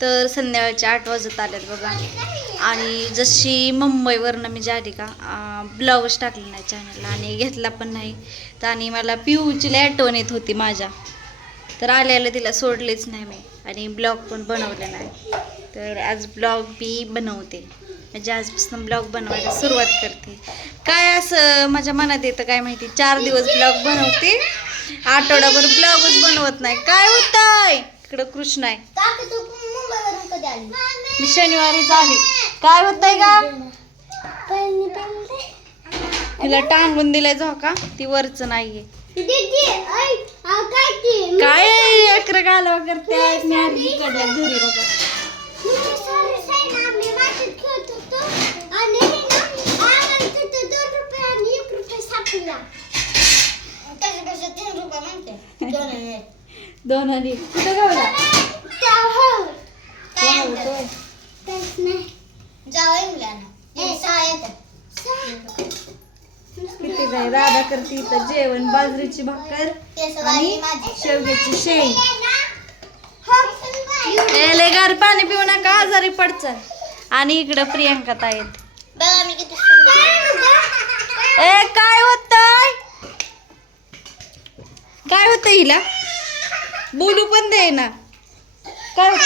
तर संध्याकाळचे 8 वाजत आल्यात बघा. आणि जशी मुंबईवरनं मी आली का ब्लॉगच टाकला नाही चॅनलला आणि घेतला पण नाही. तर आणि मला पिऊची लय आठवण येत होती माझ्या, तर आल्याला तिला सोडलेच नाही मी आणि ब्लॉग पण बनवले नाही. तर आज ब्लॉग मी बनवते, म्हणजे आजपासून ब्लॉग बनवायला सुरुवात करते. काय असं माझ्या मनात येतं काय माहिती, 4 दिवस ब्लॉग बनवते, आठवडाभर ब्लॉगच बनवत नाही. काय होतंय इकडं कृष्ण आहे. मी शनिवारीच आली. काय होतंय का तिला टांगून दिलाय झोका, ती वरच नाहीये. काय अकरा घालवा करते मी आली इकडल्या घरी बघा. दोन आणि कुठं गावला किती काय राधा करते इथं जेवण, बाजरीची भाकर आणि शेवग्याची शेंग. लय गार पाणी पिऊ नका, आजारी पडचाल. आणि इकडं प्रियंका आहेत. ए काय होतंय, काय होतंय हिला बोलू पण दे ना. काय होत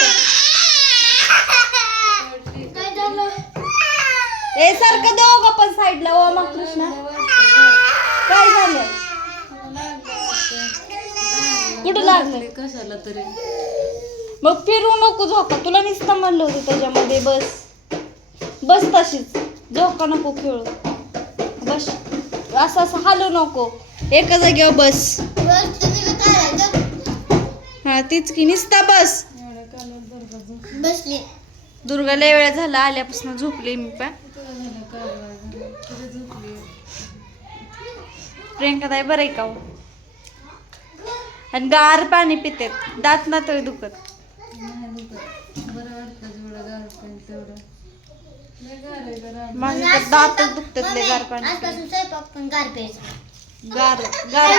ए सारखं दोघं पण साईडला. ओ मग कृष्णा काय झालं, कुठं लागलं कशाला तरी. मग फिरू नको झोका, तुला नुसतं म्हणलं होतं त्याच्यामध्ये बस बस, तशीच झोका नको खेळू, बस असं असं हालू नको, एका जागेवर बस. हा तीच की नुसता बस. बसली दुर्गा लय वेळा झाला आल्यापासून झोपली मी पण. प्रियंका ताई बरं आहे का? आणि गार पाणी पिते, दात ना तरी दुखत. माझे तर दातच दुखतात लय गार पाणी. गार गार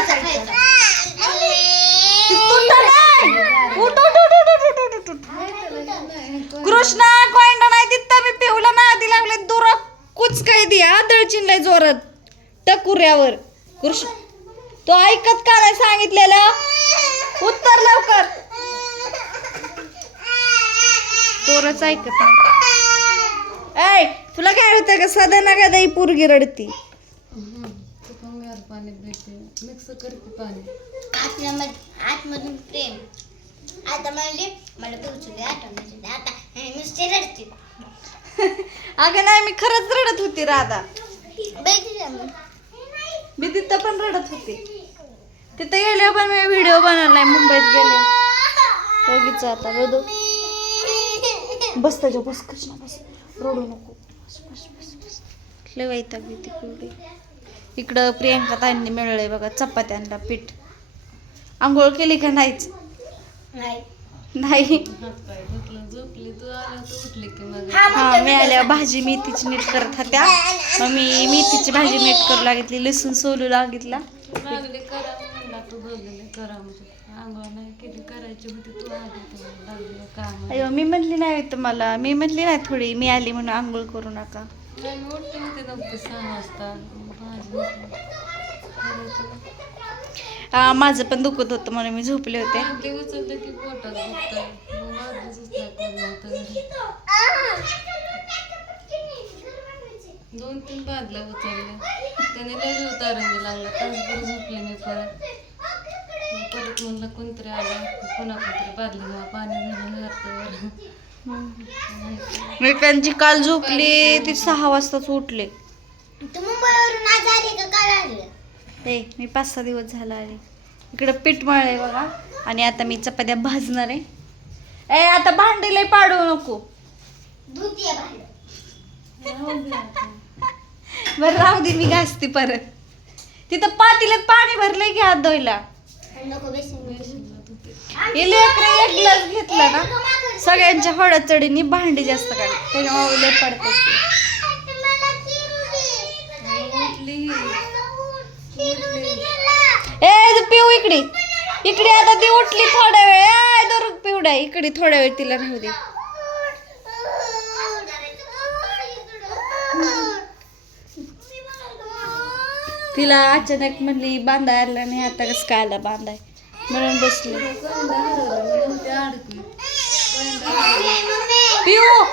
कृष्णा कोयंडा नाही तिथं मी पिवला ना आधी लागले दुरा कुच काय दिया दळचिनलाय जोरात टकुऱ्यावर. कृष्ण तो ऐकत का नाही सांगितलेलं, उत्तर लवकर. पोरच ऐकत नाही. ऐ तुला काय होतं का साधा ना का दाई पोरगी रडती. मिक्स करते पाणी आतमधून प्रेम. आता म्हणले मला पिऊची आठवण आता नुसते रडते. अगं नाही मी खरंच रडत होती राधा, मी तिथं पण रडत होते. तिथं गेले पण मी व्हिडिओ बनवलाय मुंबईत गेले. बघितच आता रडू बस त्याच्या बस कृष्णा बस, रडू नको बस बस बस बस. लय वैताग येते पिवडी. इकडं प्रियंका ताईंनी मिळलंय बघा चपात्यांना पीठ. आंघोळ केली का नाहीच? नाही. हा मी आल्या भाजी मेथीची नीट करत होत्या, मग मी मेथीची भाजी नीट करू लागितली, लसूण सोलू लागितला. अयो मी म्हटली नाही तुम्हाला, मी म्हटली नाही थोडी, मी आली म्हणून आंघोळ करू नका. माझं पण दुखत होतं म्हणून मी झोपले होते. 2-3 बादल्या उचलल्या त्याने लय उतारंगी लागला. तासभर झोपले मी. परत म्हणलं कोणतरी आलं, पुन्हा कोणतरी बादलीला पाणी झालं. मी त्यांची काल झोपली ती 6 वाजताच उठले. मुंबईवरून आज आले का काल आले? मी 5-6 दिवस झाला आले. इकडं पीठ मळलंय बघा आणि आता मी चपात्या भाजणार आहे. आता भांडी लय पाडू नको. बरं राहू दे, मी घासते परत. तिथं पातील्यात पाणी भरलंय की हात धुवायला. एक ग्लास घेतला ना सगळ्यांच्या हळद चढीनी भांडी जास्त काढ, त्याच्यामुळे लय पडते. पिऊ इकडे इकडे आता ती उठली थोड्या वेळ. पिवडा इकडे थोड्या वेळ तिला राहू दे. तिला अचानक म्हणली बांधाय आला नाही, आता कसं काय आला बांधाय म्हणून बसले. कोयंडा हरवलं, मी नव्हते अडकली. कोयंडा हरवलं. पिऊ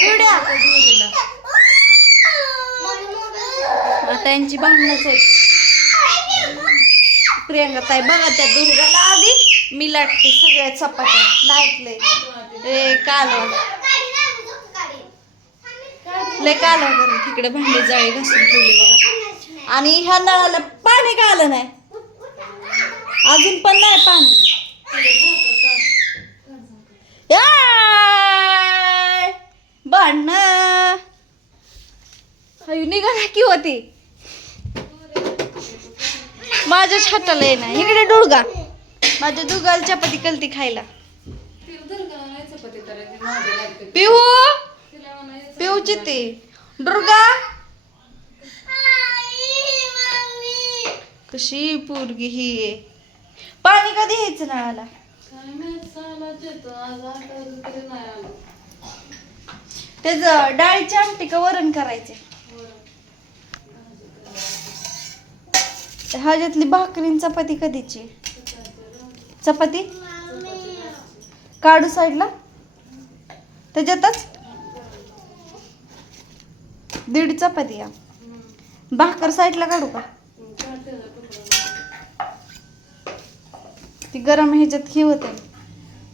पिवड्या दोरीला. आता यांची भांडणच आहेत. प्रियंका ताई बघा त्या दुर्गाला आधी मी लाटते सगळ्या चपात्या नाईटले रे कालवा लय कालवा करून तिकडे भांडी जाळी घासून ठेवली बघा. आणि ह्या नळाला पाणी का आलं नाही, अजून पण नाही पाणी. भांडणं निघाला की होती माझ्या छाताला येणार इकडे डुळगा. माझ्या दुर्गाला चपाती कलती खायला. पिऊ पिऊची ती दुर्गा कशी पोरगी ही आहे. पाणी कधी यायचं नळाला? त्याच डाळीची आमटी का वरण करायचे? ह्याच्यातली भाकरीन चपाती कधीची? चपाती काढू साईडला त्याच्यातच 1.5 चपाती या भाकर साईडला काढू का? ती गरम ह्याच्यात ही होते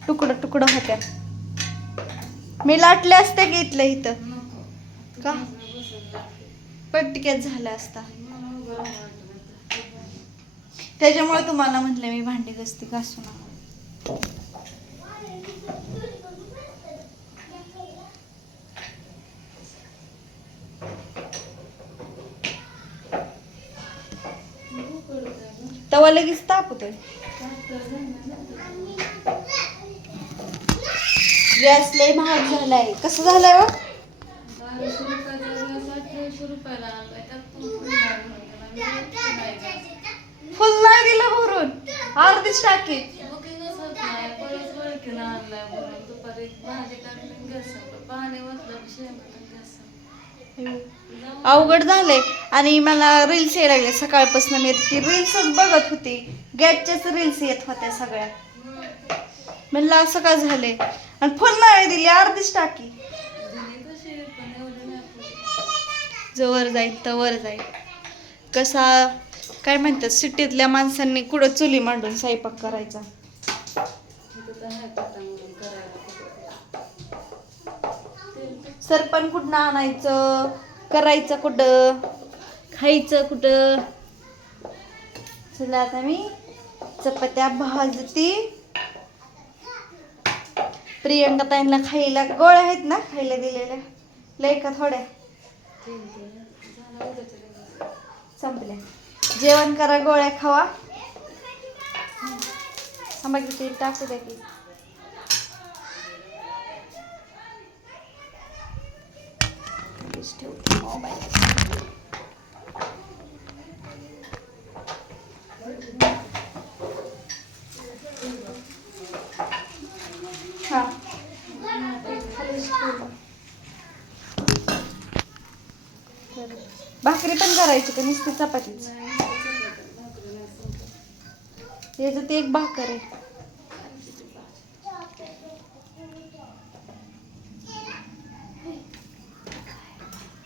तुकडं तुकडं होत्या. मी लाटले असते की इथलं इथं का पटक्यात झाला असता. त्याच्यामुळे तुम्हाला म्हटलं मी भांडी घासते घासू नका. तवा लगेच तापतोय. गॅस लय महाग झालाय. कसं झालंय हो? 1200 रुपयाचा गॅस 2800 रुपयाला आणलाय. त्यात फुल नाही दिलं भरून अर्धीच टाकी. बुकिंगच होत नाही. परत वळखीला आणलाय भरून. दुपारी भाजी टाकली गॅस संपला. पाणी वतलं शेंगदाणे गॅस संपला. अवघड झालंय. आणि मला रील्स यायला लागले सकाळपासून. मी ती रील्सच बघत होती. गॅसच्याच रील्स येत होत्या सगळ्या. म्हणलं असं का झालंय. आणि फुल नाही दिली अर्धीच टाकी. जवळ जाईल तवर जाईल. कसा काय म्हणतात सिटीतल्या माणसांनी कुठं चुली मांडून स्वयंपाक करायचा. सरपण कुठं आणायचं, करायचं कुठं, खायचं कुठं. चला आता मी चपात्या भाजती. प्रियंका ताईंना खायला गोळ्या आहेत ना खायला दिलेल्या लय का थोड्या संपल्या. जेवण करा गोळ्या खावा. किती टाकू द्या की ठेवते मोबाईल. हा भाकरी पण करायची का नुसती चपातीच? याच्यात एक भाकर आहे.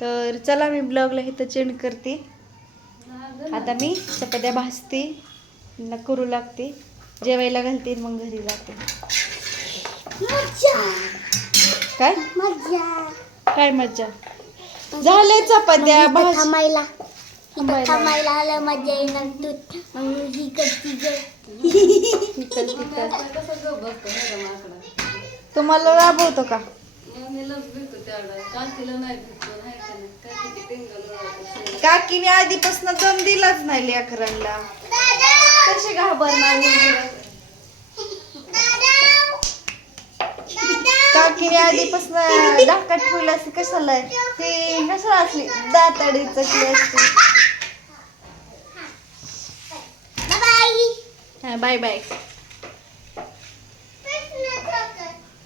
तर चला मी ब्लॉगला इथं चेंज करते. आता मी चपात्या भाजते, करू लागते, जेवायला घालते, मग घरी जाते. काय काय मज्जा झाले चपात्या भाज थांबायला आलं मजा येणार. दूध मग ही करती तुम्हाला राबवतो का? काकीने आधीपासून दम दिलाच नाही लेकरांना. कशी घाबरणार? काकीने आधीपासून धाकात ठेवला असते. कशाला ती कशाला असली दाताडी चकली असते. Bye bye.